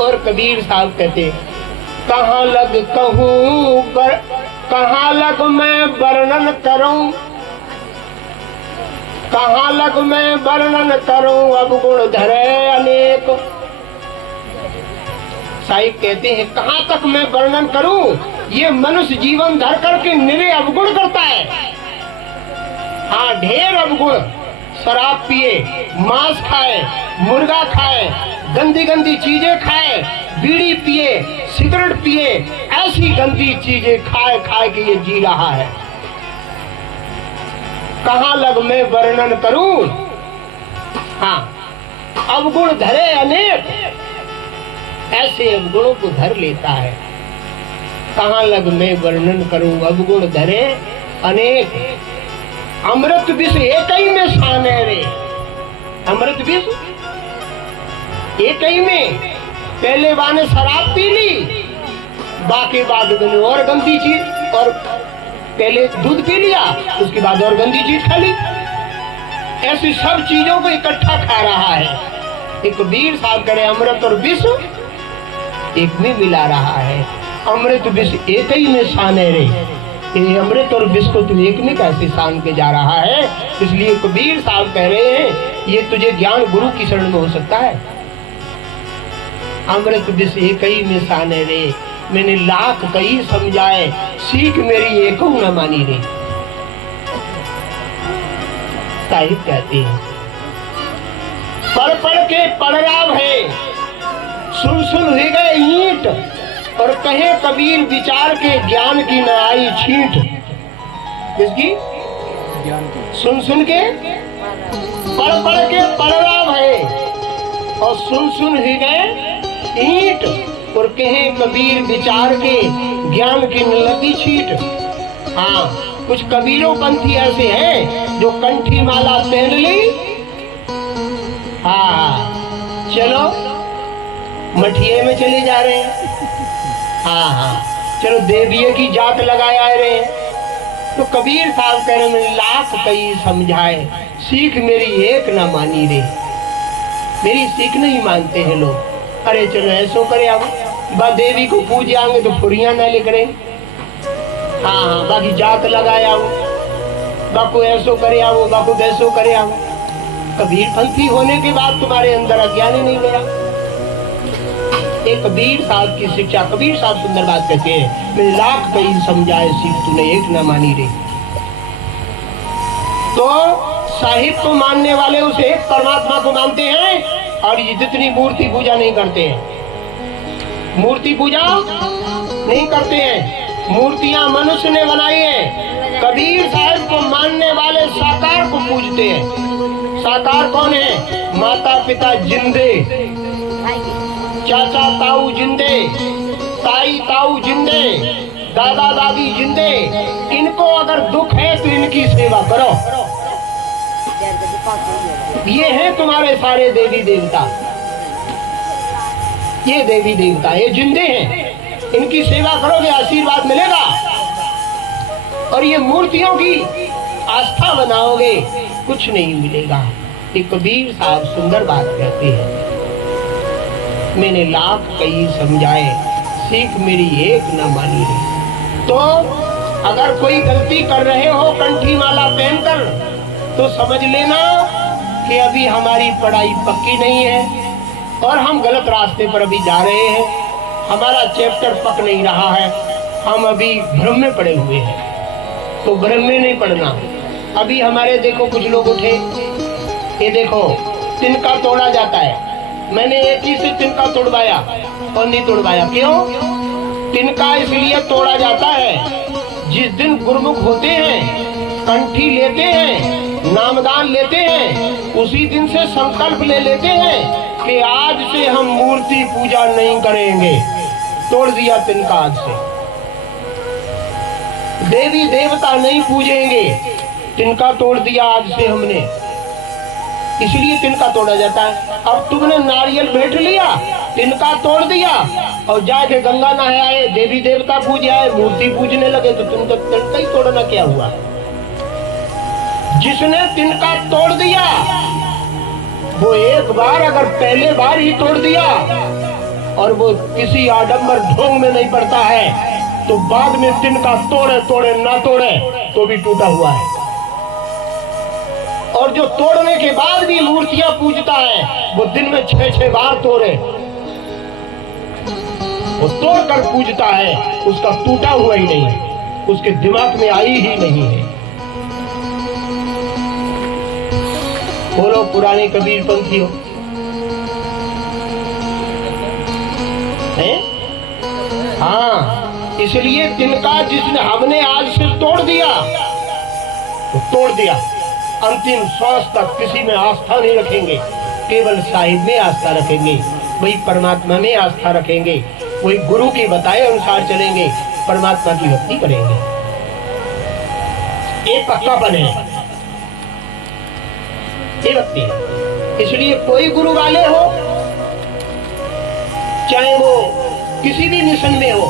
और कबीर साहब कहते कहाँ लग कहूँ कहाँ लग मैं वर्णन करूं, कहाँ लग मैं वर्णन करूं, अब गुण धरे अनेक। साहिब कहते हैं कहाँ तक मैं वर्णन करूं, ये मनुष्य जीवन धर करके निरे अवगुण करता है। हाँ, ढेर अवगुण, शराब पिए, मांस खाए, मुर्गा खाए, गंदी गंदी चीजें खाए, बीड़ी पिए, सिगरेट पिए, ऐसी गंदी चीजें खाए खाए के ये जी रहा है। कहाँ लग मैं वर्णन करूं। हाँ, अवगुण धरे अनेक, ऐसे अवगुणों को धर लेता है। कहाँ लग मैं वर्णन करूं, अवगुण धरे अनेक। अमृत विष एक ही में शान है रे, अमृत विष एक ही में। पहले वाने शराब पी ली, बाकी बाद में और गंदी चीज, और पहले दूध पी लिया, उसके बाद और गंदी चीज खा ली। ऐसी सब चीजों को इकट्ठा खा रहा है। एक कबीर साहब करे अमृत और विष एक में मिला रहा है। अमृत विष एक ही में शान है रे, ये अमृत और विष को तू एक में कैसे सान के जा रहा है। इसलिए कबीर साहब कह रहे हैं ये तुझे ज्ञान गुरु की शरण में हो सकता है। अमृत विष एक ही में शान है रे, मैंने लाख कई समझाए, सीख मेरी एक न मानी रे। साहिब कहते हैं पढ़ पढ़ के पढ़राव है, सुन सुन हो गए ईंट, और कहे कबीर विचार के ज्ञान की न आई छींट। किसकी? सुन सुन के पढ़ पढ़ के पढ़राव है, और सुन सुन हो गए ईंट, और कहे कबीर विचार के ज्ञान की न लगी छींट। हाँ, कुछ कबीरों पंथी ऐसे हैं जो कंठी माला पहन ली। हाँ, चलो मठिए में चले जा रहे हैं। हाँ, चलो देविये की जात लगाए आ रहे हैं। तो कबीर साहब कह रहे मैं लाख कई समझाए, सीख मेरी एक ना मानी रे। मेरी सीख नहीं मानते हैं लोग। अरे चलो ऐसो करे आओ, बा देवी को पूजे आएंगे तो फुरिया ना लिख रहे। हाँ, बाकी जात लगाए आओ, बाको ऐसो करे आओ, बाको वैसो करे आओ। कबीर पंथी होने के बाद तुम्हारे अंदर अज्ञान ही नहीं गया। एक कबीर साहब की शिक्षा, कबीर साहब सुंदर बात कहते हैं मैं लाख कई समझाए, सीख तूने एक ना मानी रे। तो साहिब को मानने वाले उस एक परमात्मा को मानते हैं, और ये जितनी मूर्ति पूजा नहीं करते हैं, मूर्ति पूजा नहीं करते हैं। मूर्तियां मनुष्य ने बनाई है। कबीर साहब को मानने वाले साकार को पूजते हैं। साकार कौन है? माता पिता जिंदे, चाचा ताऊ जिंदे, ताई ताऊ जिंदे, दादा दादी जिंदे। इनको अगर दुख है तो इनकी सेवा करो। ये हैं तुम्हारे सारे देवी देवता, ये देवी देवता ये जिंदे हैं, इनकी सेवा करोगे आशीर्वाद मिलेगा। और ये मूर्तियों की आस्था बनाओगे कुछ नहीं मिलेगा। एक कबीर साहब सुंदर बात कहते हैं मैंने लाख कई समझाए, सीख मेरी एक न मानी रे। तो अगर कोई गलती कर रहे हो कंठी माला पहनकर, तो समझ लेना कि अभी हमारी पढ़ाई पक्की नहीं है और हम गलत रास्ते पर अभी जा रहे हैं। हमारा चैप्टर पक नहीं रहा है, हम अभी भ्रम में पड़े हुए हैं। तो भ्रम में नहीं पड़ना। अभी हमारे देखो कुछ लोग उठे, ये देखो तिनका तोड़ा जाता है। मैंने एक ही से तिनका तोड़वाया और नहीं तोड़वाया। क्यों? तिनका इसलिए तोड़ा जाता है जिस दिन गुरुमुख होते हैं, कंठी लेते हैं, नामदान लेते हैं, उसी दिन से संकल्प ले लेते हैं कि आज से हम मूर्ति पूजा नहीं करेंगे। तोड़ दिया तिनका आज से। देवी देवता नहीं पूजेंगे, तिनका तोड़ दिया आज से हमने, इसलिए तिनका तोड़ा जाता है। अब तुमने नारियल भेंट लिया, तिनका तोड़ दिया और जाके गंगा नहाए आए, देवी देवता पूजे आए, मूर्ति पूजने लगे, तो तुमको तिनका ही तोड़ना क्या हुआ? जिसने तिनका तोड़ दिया वो एक बार अगर पहले बार ही तोड़ दिया और वो किसी आडंबर ढोंग में नहीं पड़ता है, तो बाद में तिनका तोड़े तोड़े ना तोड़े तो भी टूटा हुआ है। और जो तोड़ने के बाद भी मूर्तियां पूजता है, वो दिन में 6-6 बार तोड़े, वो तोड़ कर पूजता है, उसका टूटा हुआ ही नहीं है, उसके दिमाग में आई ही नहीं है। बोलो पुराने कबीर पंथियों, हैं? हाँ, इसलिए तिनका जिसने हमने आज से तोड़ दिया तो तोड़ दिया, अंतिम श्वास तक किसी में आस्था नहीं रखेंगे, केवल साहिब में आस्था रखेंगे, वही परमात्मा में आस्था रखेंगे, वही गुरु के बताए अनुसार चलेंगे, परमात्मा की भक्ति करेंगे। ये पक्कापन है, ये भक्ति है। इसलिए कोई गुरु वाले हो, चाहे वो किसी भी मिशन में हो,